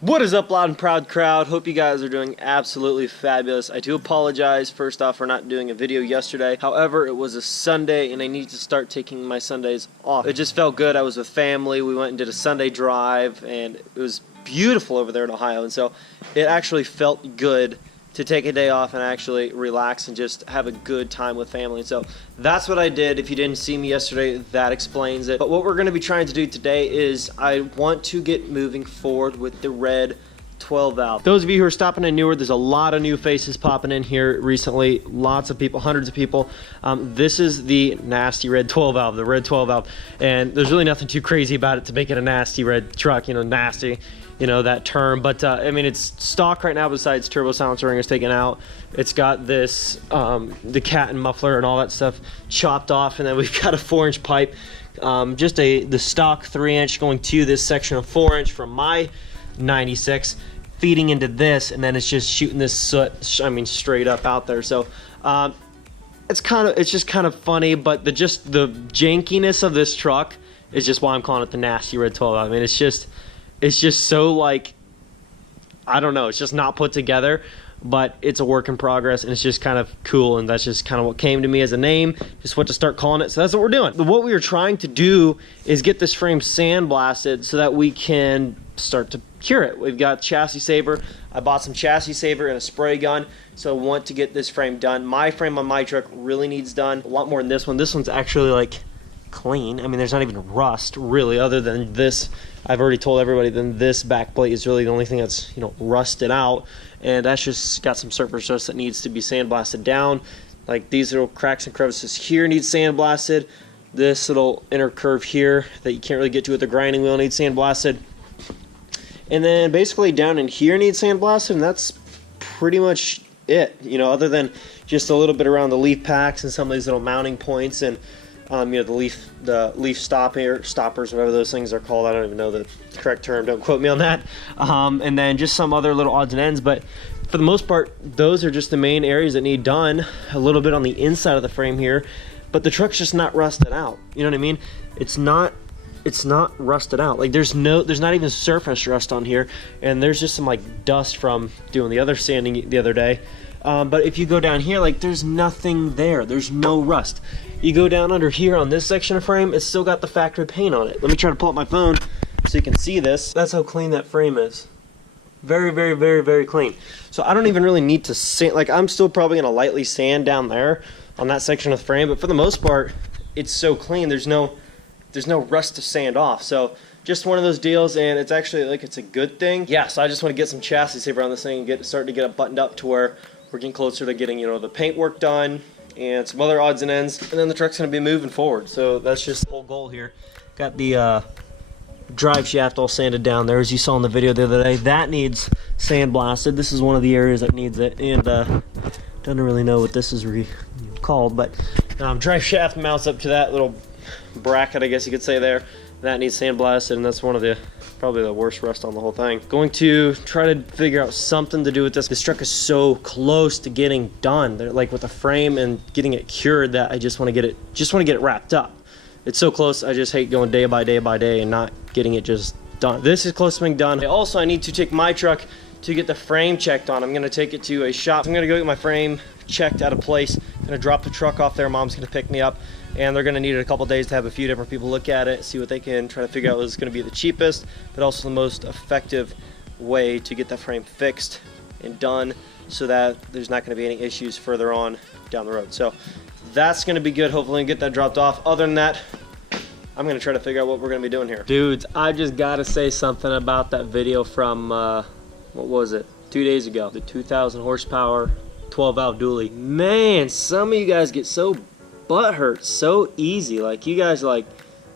What is up, loud and proud crowd? Hope you guys are doing absolutely fabulous. I do apologize first off for not doing a video yesterday. However, it was a Sunday and I need to start taking my Sundays off. It just felt good. I was with family. We went and did a Sunday drive and it was beautiful over there in Ohio, and so it actually felt good to take a day off and actually relax and just have a good time with family. So that's what I did. If you didn't see me yesterday, that explains it. But what we're going to be trying to do today is I want to get moving forward with the red 12 valve. Those of you who are stopping in newer, there's a lot of new faces popping in here recently. Lots of people, hundreds of people. This is the nasty red 12 valve, the red 12 valve. And there's really nothing too crazy about it to make it a nasty red truck, you know, nasty. You know, that term, but I mean, it's stock right now besides turbo silencer ring is taken out. It's got this the cat and muffler and all that stuff chopped off, and then we've got a 4-inch pipe, just the stock 3-inch going to this section of 4-inch from my 96 feeding into this, and then it's just shooting this soot, I mean, straight up out there. So it's just kind of funny, but the jankiness of this truck is just why I'm calling it the nasty red 12. I mean, it's just so, like, I don't know, it's just not put together, but it's a work in progress, and it's just kind of cool, and that's just kind of what came to me as a name, just what to start calling it. So that's what we're doing. What we are trying to do is get this frame sandblasted so that we can start to cure it. We've got chassis saver. I bought some chassis saver and a spray gun, so I want to get this frame done. My frame on my truck really needs done a lot more than this one. This one's actually, like, clean. I mean, there's not even rust really, other than this. I've already told everybody that this back plate is really the only thing that's, you know, rusted out, and that's just got some surface rust that needs to be sandblasted down. Like these little cracks and crevices here need sandblasted. This little inner curve here that you can't really get to with the grinding wheel needs sandblasted, and then basically down in here needs sandblasted, and that's pretty much it, you know, other than just a little bit around the leaf packs and some of these little mounting points and you know, the leaf stoppers, whatever those things are called. I don't even know the correct term. Don't quote me on that. And then just some other little odds and ends. But for the most part, those are just the main areas that need done. A little bit on the inside of the frame here, but the truck's just not rusted out. You know what I mean? It's not rusted out. Like there's not even surface rust on here, and there's just some like dust from doing the other sanding the other day. But if you go down here, like there's nothing there. There's no rust. You go down under here on this section of frame, it's still got the factory paint on it. Let me try to pull up my phone so you can see this. That's how clean that frame is. Very, very, very, very clean. So I don't even really need to sand. Like I'm still probably gonna lightly sand down there on that section of the frame, but for the most part, it's so clean. There's no rust to sand off. So just one of those deals, and it's actually like it's a good thing. Yeah. So I just want to get some chassis saver on this thing and start to get it buttoned up to where we're getting closer to getting, you know, the paint work done and some other odds and ends, and then the truck's going to be moving forward. So that's just the whole goal here. Got the drive shaft all sanded down there, as you saw in the video the other day. That needs sandblasted. This is one of the areas that needs it, and don't really know what this is called, but drive shaft mounts up to that little bracket, I guess you could say there. That needs sandblasted, and that's one of the probably the worst rust on the whole thing. Going to try to figure out something to do with this. This truck is so close to getting done. They're like with the frame and getting it cured that I just want to get it wrapped up. It's so close. I just hate going day by day by day and not getting it just done. This is close to being done. Also, I need to take my truck to get the frame checked on. I'm gonna take it to a shop. I'm gonna go get my frame checked at a place. I'm gonna drop the truck off there. Mom's gonna pick me up, and they're gonna need it a couple days to have a few different people look at it, see what they can, try to figure out what's gonna be the cheapest, but also the most effective way to get that frame fixed and done so that there's not gonna be any issues further on down the road. So that's gonna be good. Hopefully get that dropped off. Other than that, I'm gonna try to figure out what we're gonna be doing here. Dudes, I just gotta say something about that video from, what was it, 2 days ago, the 2,000 horsepower 12 valve dually. Man, some of you guys get so butthurt so easy. Like you guys are like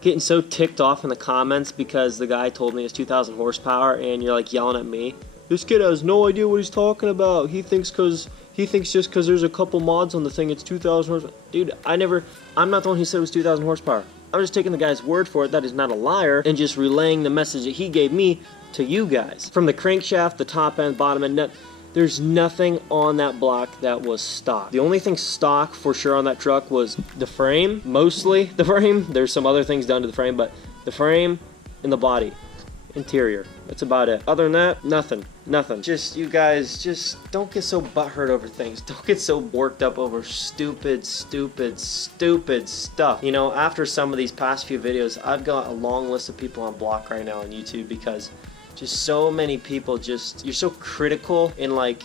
getting so ticked off in the comments because the guy told me it's 2,000 horsepower, and you're like yelling at me. This kid has no idea what he's talking about. He thinks just because there's a couple mods on the thing it's 2,000 horsepower. Dude, I'm not the one who said it was 2,000 horsepower. I'm just taking the guy's word for it that he's not a liar and just relaying the message that he gave me to you guys. From the crankshaft, the top end, bottom end, there's nothing on that block that was stock. The only thing stock for sure on that truck was the frame, mostly the frame. There's some other things done to the frame, but the frame and the body. interior. That's about it. Other than that, nothing. Just, you guys, just don't get so butthurt over things. Don't get so worked up over stupid stuff. You know, after some of these past few videos, I've got a long list of people on block right now on YouTube because just so many people just, you're so critical and like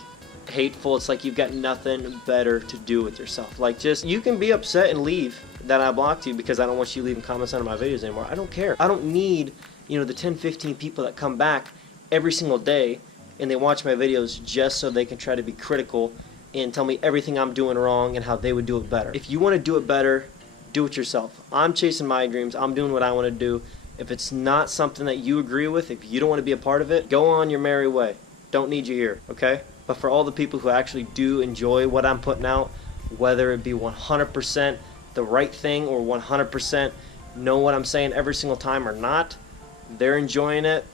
hateful. It's like you've got nothing better to do with yourself. Like, just, you can be upset and leave that I blocked you because I don't want you leaving comments under my videos anymore. I don't care. I don't need, you know, the 10-15 people that come back every single day and they watch my videos just so they can try to be critical and tell me everything I'm doing wrong and how they would do it better. If you want to do it better, do it yourself. I'm chasing my dreams. I'm doing what I want to do. If it's not something that you agree with, if you don't want to be a part of it, go on your merry way. Don't need you here, okay? But for all the people who actually do enjoy what I'm putting out, whether it be 100% the right thing or 100% know what I'm saying every single time or not, they're enjoying it.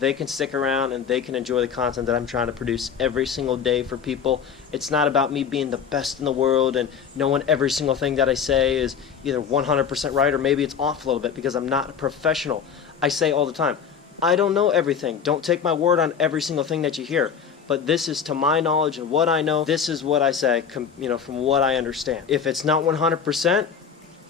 They can stick around and they can enjoy the content that I'm trying to produce every single day for people. It's not about me being the best in the world and knowing every single thing that I say is either 100% right or maybe it's off a little bit, because I'm not a professional. I say all the time, I don't know everything. Don't take my word on every single thing that you hear. But this is to my knowledge and what I know. This is what I say, you know, from what I understand. If it's not 100%,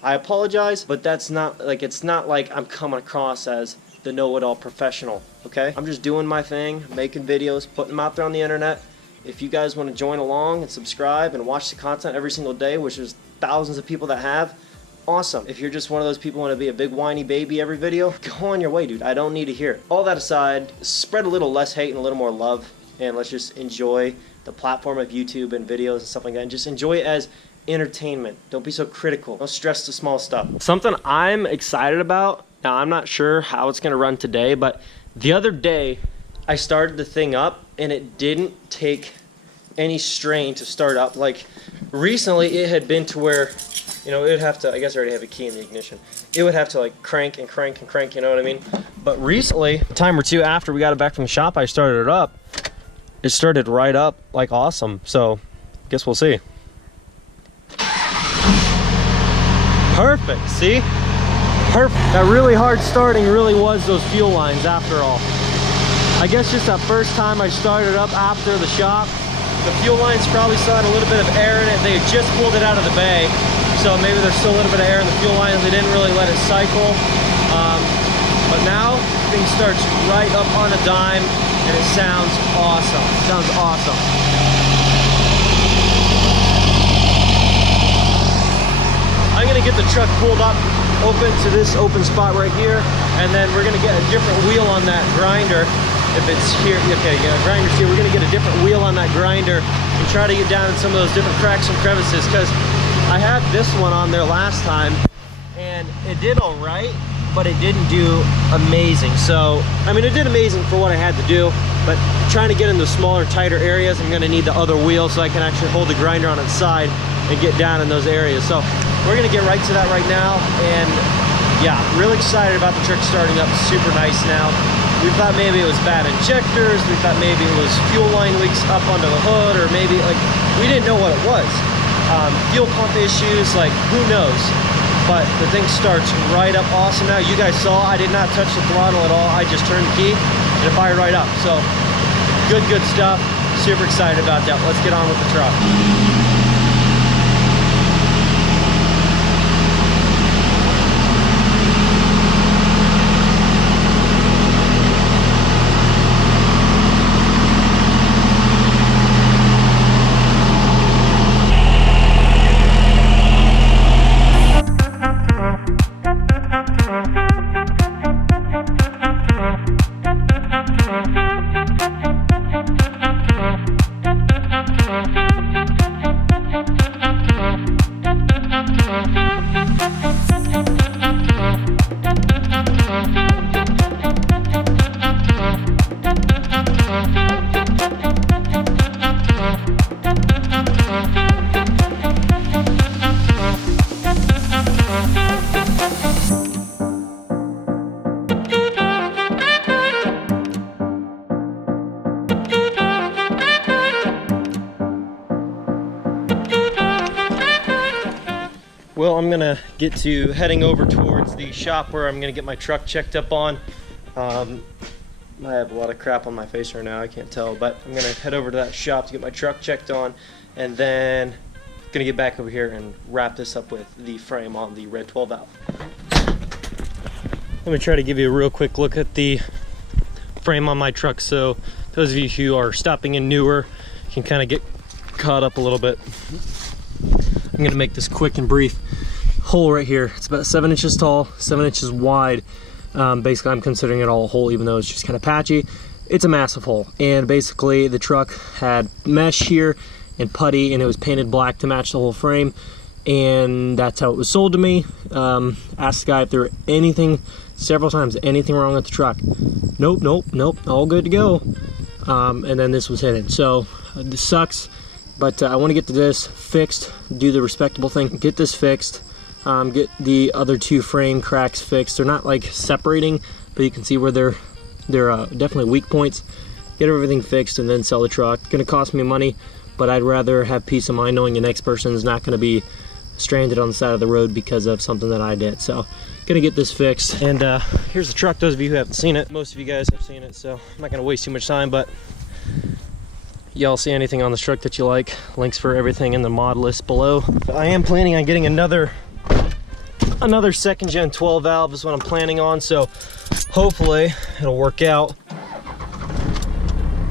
I apologize, but that's not like, it's not like I'm coming across as the know-it-all professional, okay? I'm just doing my thing, making videos, putting them out there on the internet. If you guys want to join along and subscribe and watch the content every single day, which there's thousands of people that have, awesome. If you're just one of those people who want to be a big whiny baby every video, go on your way, dude. I don't need to hear it. All that aside, spread a little less hate and a little more love, and let's just enjoy the platform of YouTube and videos and stuff like that, and just enjoy it as entertainment. Don't be so critical. Don't stress the small stuff. Something I'm excited about, now I'm not sure how it's going to run today, but the other day I started the thing up and it didn't take any strain to start up. Like, recently it had been to where, you know, it would have to, I guess I already have a key in the ignition. It would have to like crank and crank and crank, you know what I mean? But recently, a time or two after we got it back from the shop, I started it up. It started right up like awesome. So, guess we'll see. Perfect, see? Perfect. That really hard starting really was those fuel lines after all. I guess just that first time I started up after the shop, the fuel lines probably still had a little bit of air in it. They had just pulled it out of the bay, so maybe there's still a little bit of air in the fuel lines. They didn't really let it cycle. But now, thing starts right up on a dime, and it sounds awesome. It sounds awesome. I'm gonna get the truck pulled up open to this open spot right here, and then we're gonna get a different wheel on that grinder. If it's here, okay, yeah, grinder's here. We're gonna get a different wheel on that grinder and try to get down in some of those different cracks and crevices, because I had this one on there last time and it did all right, but it didn't do amazing. So, I mean, it did amazing for what I had to do, but trying to get into smaller, tighter areas, I'm gonna need the other wheel so I can actually hold the grinder on its side and get down in those areas. So we're gonna get right to that right now, and yeah, really excited about the truck starting up. Super nice now. We thought maybe it was bad injectors, we thought maybe it was fuel line leaks up under the hood, or maybe, like, we didn't know what it was. Fuel pump issues, like, who knows? But the thing starts right up awesome now. You guys saw I did not touch the throttle at all. I just turned the key and it fired right up. So good stuff. Super excited about that. Let's get on with the truck. Well, I'm gonna get to heading over towards the shop where I'm gonna get my truck checked up on. I have a lot of crap on my face right now, I can't tell, but I'm gonna head over to that shop to get my truck checked on, and then gonna get back over here and wrap this up with the frame on the red 12 valve. Let me try to give you a real quick look at the frame on my truck, so those of you who are stopping in newer can kind of get caught up a little bit. I'm gonna make this quick and brief. Hole right here, it's about 7 inches tall, 7 inches wide. Basically I'm considering it all a hole, even though it's just kind of patchy. It's a massive hole, and basically the truck had mesh here and putty, and it was painted black to match the whole frame, and that's how it was sold to me. Asked the guy if there were anything, several times, anything wrong with the truck. Nope, all good to go. And then this was hidden, so this sucks, but I want to get this fixed, do the respectable thing, get this fixed, get the other 2 frame cracks fixed. They're not like separating, but you can see where they're definitely weak points. Get everything fixed and then sell the truck. It's gonna cost me money, but I'd rather have peace of mind knowing the next person is not gonna be stranded on the side of the road because of something that I did. So gonna get this fixed, and here's the truck. Those of you who haven't seen it, most of you guys have seen it, so I'm not gonna waste too much time, but y'all see anything on this truck that you like, links for everything in the mod list below. I am planning on getting another 2nd gen 12 valve is what I'm planning on, so hopefully it'll work out.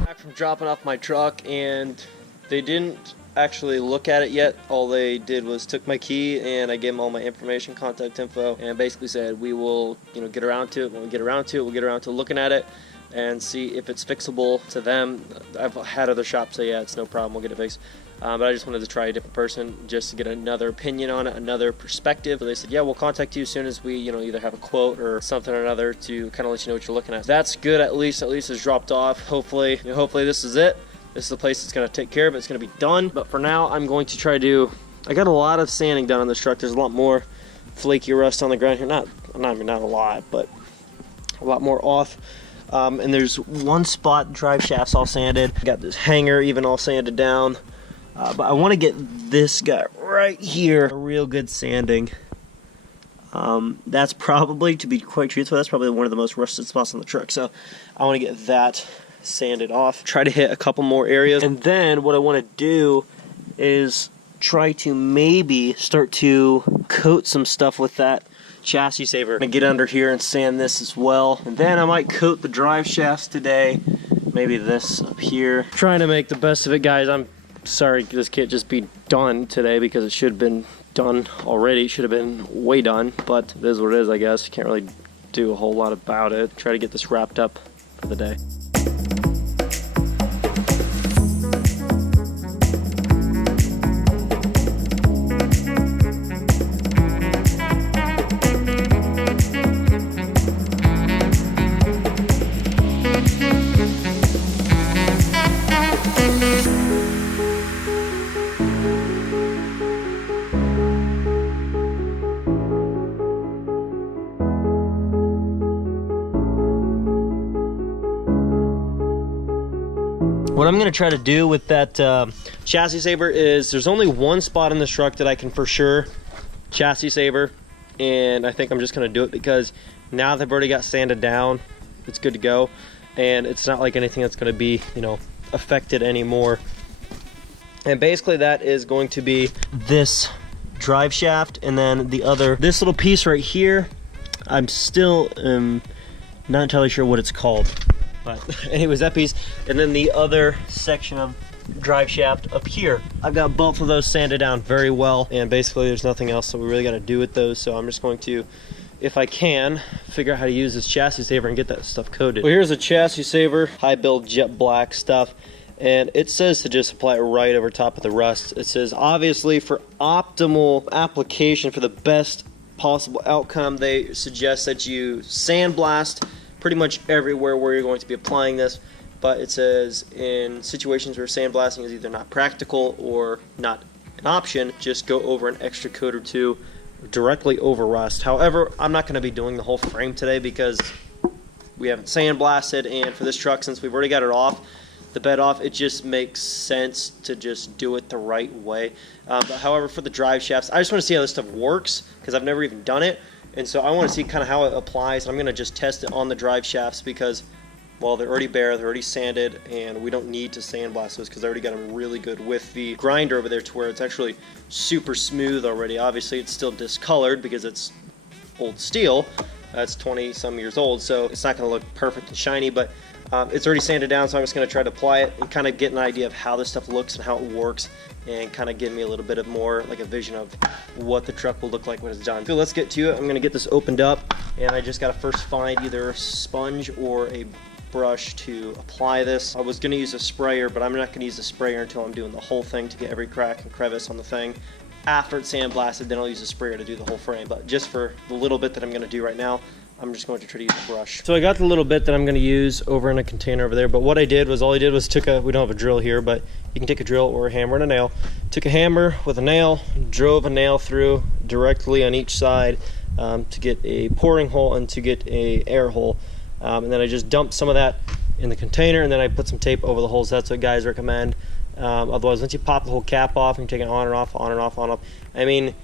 Back from dropping off my truck, and they didn't actually look at it yet. All they did was took my key, and I gave them all my information, contact info, and basically said we will, get around to it. When we get around to it, we'll get around to looking at it and see if it's fixable to them. I've had other shops say, yeah, it's no problem, we'll get it fixed. But I just wanted to try a different person just to get another opinion on it, another perspective. So they said, yeah, we'll contact you as soon as we, either have a quote or something or another to kind of let you know what you're looking at. That's good. At least it's dropped off. Hopefully this is it. This is the place that's going to take care of it. It's going to be done. But for now, I'm going to try to. I got a lot of sanding done on this truck. There's a lot more flaky rust on the ground here. Not a lot, but a lot more off. And there's one spot, drive shafts all sanded. Got this hanger even all sanded down. But I want to get this guy right here a real good sanding. That's probably, to be quite truthful, that's probably one of the most rusted spots on the truck. So I want to get that sanded off. Try to hit a couple more areas. And then what I want to do is try to maybe start to coat some stuff with that chassis saver. I'm going to get under here and sand this as well. And then I might coat the drive shafts today. Maybe this up here. Trying to make the best of it, guys. I'm sorry this can't just be done today because it should have been done already. Should have been way done, but it is what it is, I guess. You can't really do a whole lot about it. Try to get this wrapped up for the day. What I'm going to try to do with that chassis saver is there's only one spot in this truck that I can for sure chassis saver, and I think I'm just going to do it because now they've already got sanded down, it's good to go, and it's not like anything that's going to be, affected anymore. And basically that is going to be this drive shaft, and then this little piece right here, I'm still not entirely sure what it's called. But anyways, that piece, and then the other section of drive shaft up here. I've got both of those sanded down very well, and basically there's nothing else that we really got to do with those, so I'm just going to, if I can, figure out how to use this chassis saver and get that stuff coated. Well, here's a chassis saver, high build jet black stuff, and it says to just apply it right over top of the rust. It says obviously for optimal application, for the best possible outcome, they suggest that you sandblast pretty much everywhere where you're going to be applying this, but it says in situations where sandblasting is either not practical or not an option, just go over an extra coat or two directly over rust. However, I'm not going to be doing the whole frame today because we haven't sandblasted, and for this truck, since we've already got it off, the bed off, it just makes sense to just do it the right way. But however, for the drive shafts, I just want to see how this stuff works because I've never even done it. And so I want to see kind of how it applies. I'm going to just test it on the drive shafts because Well, they're already bare, they're already sanded, and we don't need to sandblast those because I already got them really good with the grinder over there to where it's actually super smooth already. Obviously, it's still discolored because it's old steel. That's 20 some years old, so it's not going to look perfect and shiny, but it's already sanded down, so I'm just going to try to apply it and kind of get an idea of how this stuff looks and how it works, and kind of give me a little bit of more like a vision of what the truck will look like when it's done. So let's get to it. I'm going to get this opened up, and I just got to first find either a sponge or a brush to apply this. I was going to use a sprayer, but I'm not going to use the sprayer until I'm doing the whole thing to get every crack and crevice on the thing. After it's sandblasted, then I'll use a sprayer to do the whole frame, but just for the little bit that I'm going to do right now, I'm just going to try to use a brush. So I got the little bit that I'm going to use over in a container over there, but what I did was, all I did was took a, we don't have a drill here, but you can take a drill or a hammer and a nail. Took a hammer with a nail, drove a nail through directly on each side to get a pouring hole and to get a air hole. And then I just dumped some of that in the container, and then I put some tape over the holes. That's what guys recommend. Otherwise, once you pop the whole cap off and you take it on and off, on and off, on and off, I mean,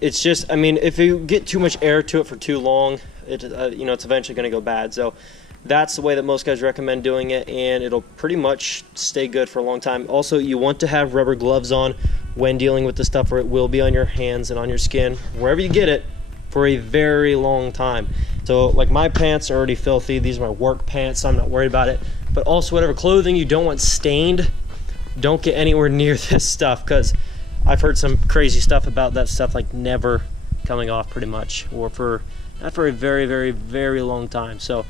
it's just, I mean, if you get too much air to it for too long, it, you know, it's eventually going to go bad. So that's the way that most guys recommend doing it, and it'll pretty much stay good for a long time. Also, you want to have rubber gloves on when dealing with this stuff, or it will be on your hands and on your skin, wherever you get it, for a very long time. So like, my pants are already filthy. These are my work pants, so I'm not worried about it. But also, whatever clothing you don't want stained, don't get anywhere near this stuff, because I've heard some crazy stuff about that stuff, like never coming off pretty much, or for not for a very, very, very long time. So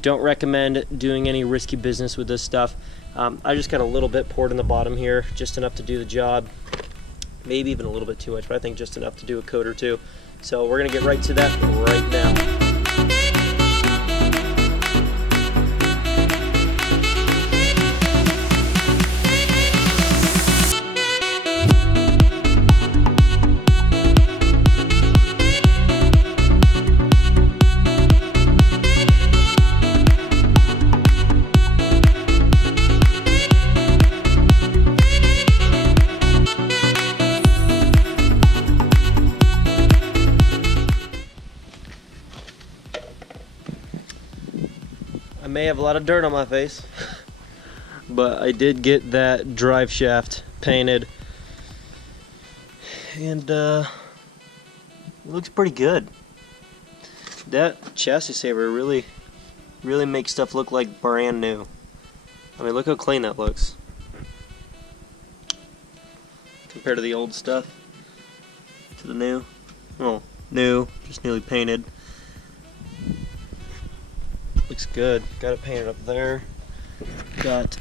don't recommend doing any risky business with this stuff. I just got a little bit poured in the bottom here, just enough to do the job. Maybe even a little bit too much, but I think just enough to do a coat or two. So we're gonna get right to that right now. I may have a lot of dirt on my face, but I did get that drive shaft painted, and it looks pretty good. That chassis saver really makes stuff look like brand new. I mean, look how clean that looks compared to the old stuff, to the new. Oh, new, just newly painted. Looks good. Got it painted up there. Got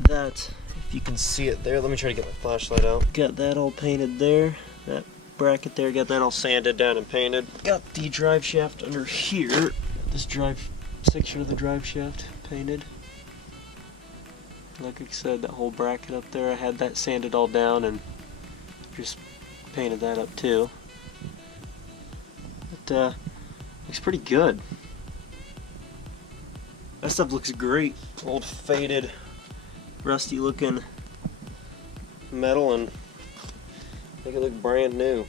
that, if you can see it there. Let me try to get my flashlight out. Got that all painted there. That bracket there, got that all sanded down and painted. Got the drive shaft under here. This drive section of the drive shaft painted. Like I said, that whole bracket up there, I had that sanded all down and just painted that up too. But looks pretty good. That stuff looks great. Old faded, rusty looking metal, and make it look brand new.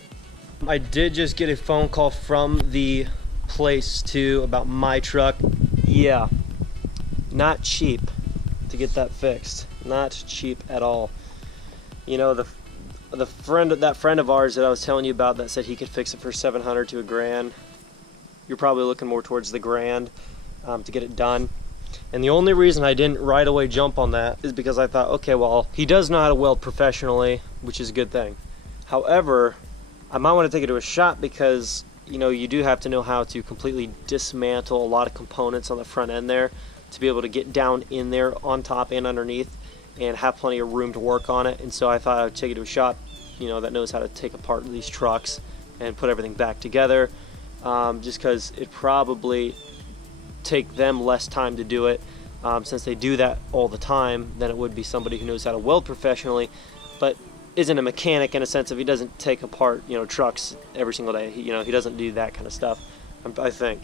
I did just get a phone call from the place too about my truck. Yeah, not cheap to get that fixed. Not cheap at all. You know, that friend of ours that I was telling you about that said he could fix it for $700 to $1,000. You're probably looking more towards the $1,000 to get it done. And the only reason I didn't right away jump on that is because I thought, okay, well, he does know how to weld professionally, which is a good thing. However, I might want to take it to a shop because, you know, you do have to know how to completely dismantle a lot of components on the front end there to be able to get down in there on top and underneath and have plenty of room to work on it. And so I thought I would take it to a shop, you know, that knows how to take apart these trucks and put everything back together, just because it probably take them less time to do it, since they do that all the time, than it would be somebody who knows how to weld professionally but isn't a mechanic in a sense of he doesn't take apart, you know, trucks every single day. He doesn't do that kind of stuff, I think.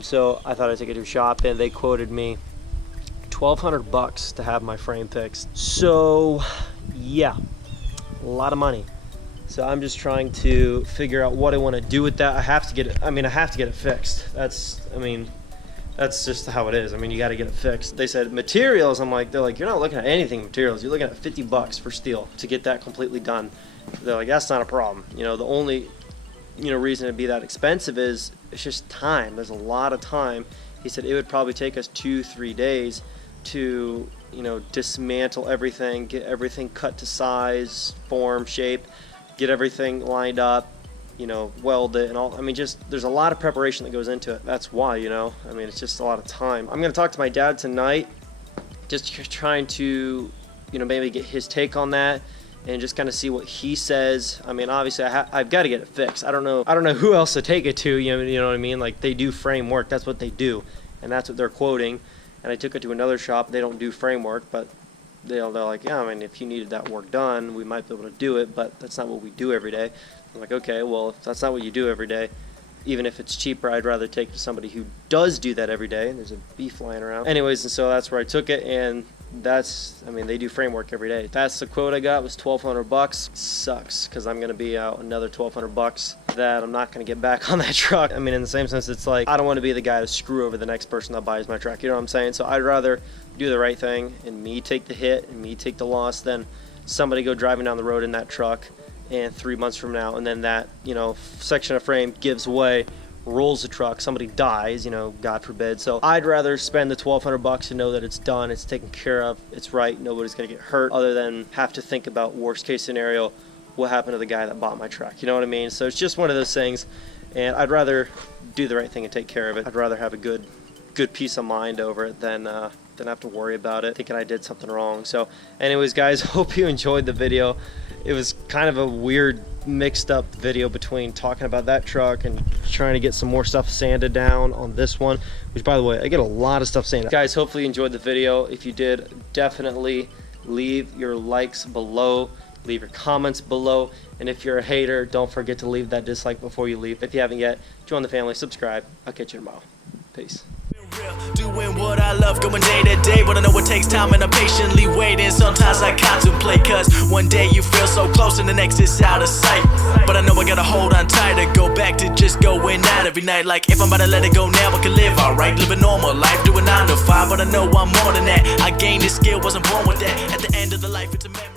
So I thought I'd take it to a shop, and they quoted me $1,200 to have my frame fixed. So yeah, a lot of money. So I'm just trying to figure out what I want to do with that. I have to get it. I mean, I have to get it fixed. That's, I mean, that's just how it is. I mean, you got to get it fixed. They said materials. They're like, you're not looking at anything materials. You're looking at $50 for steel to get that completely done. They're like, that's not a problem. You know, the only, you know, reason it'd be that expensive is it's just time. There's a lot of time. He said it would probably take us 2-3 days to, you know, dismantle everything, get everything cut to size, form, shape, get everything lined up, you know, weld it and all. I mean, just there's a lot of preparation that goes into it. That's why, you know, I mean, it's just a lot of time. I'm going to talk to my dad tonight, just trying to, you know, maybe get his take on that and just kind of see what he says. I mean, obviously I've got to get it fixed. I don't know who else to take it to, you know what I mean? Like, they do frame work. That's what they do. And that's what they're quoting. And I took it to another shop. They don't do framework, but they're like, yeah, I mean, if you needed that work done, we might be able to do it, but that's not what we do every day. I'm like, okay, well, if that's not what you do every day, even if it's cheaper, I'd rather take to somebody who does do that every day. And there's a bee flying around. Anyways, and so that's where I took it, and that's, I mean, they do framework every day. That's the quote I got, was $1,200. Sucks, because I'm going to be out another $1,200 that I'm not going to get back on that truck. I mean, in the same sense, it's like, I don't want to be the guy to screw over the next person that buys my truck. You know what I'm saying? So I'd rather do the right thing and me take the hit and me take the loss than somebody go driving down the road in that truck and 3 months from now, and then that, you know, section of frame gives way, rolls the truck, somebody dies, you know, God forbid. So I'd rather spend the $1,200 to know that it's done, it's taken care of, it's right, nobody's gonna get hurt, other than have to think about worst case scenario, what happened to the guy that bought my truck, you know what I mean? So it's just one of those things, and I'd rather do the right thing and take care of it. I'd rather have a good peace of mind over it than have to worry about it, thinking I did something wrong. So anyways, guys, hope you enjoyed the video. It was kind of a weird mixed up video between talking about that truck and trying to get some more stuff sanded down on this one, which, by the way, I get a lot of stuff sanded. Guys, hopefully you enjoyed the video. If you did, definitely leave your likes below, leave your comments below, and if you're a hater, don't forget to leave that dislike before you leave. If you haven't yet, join the family, subscribe. I'll catch you tomorrow. Peace. Doing what I love, going day to day, but I know it takes time and I'm patiently waiting. Sometimes I contemplate, cause one day you feel so close and the next is out of sight. But I know I gotta hold on tight to go back to just going out every night. Like, if I'm about to let it go now, I can live alright, live a normal life, doing 9 to 5. But I know I'm more than that. I gained this skill, wasn't born with that. At the end of the life, it's a memory.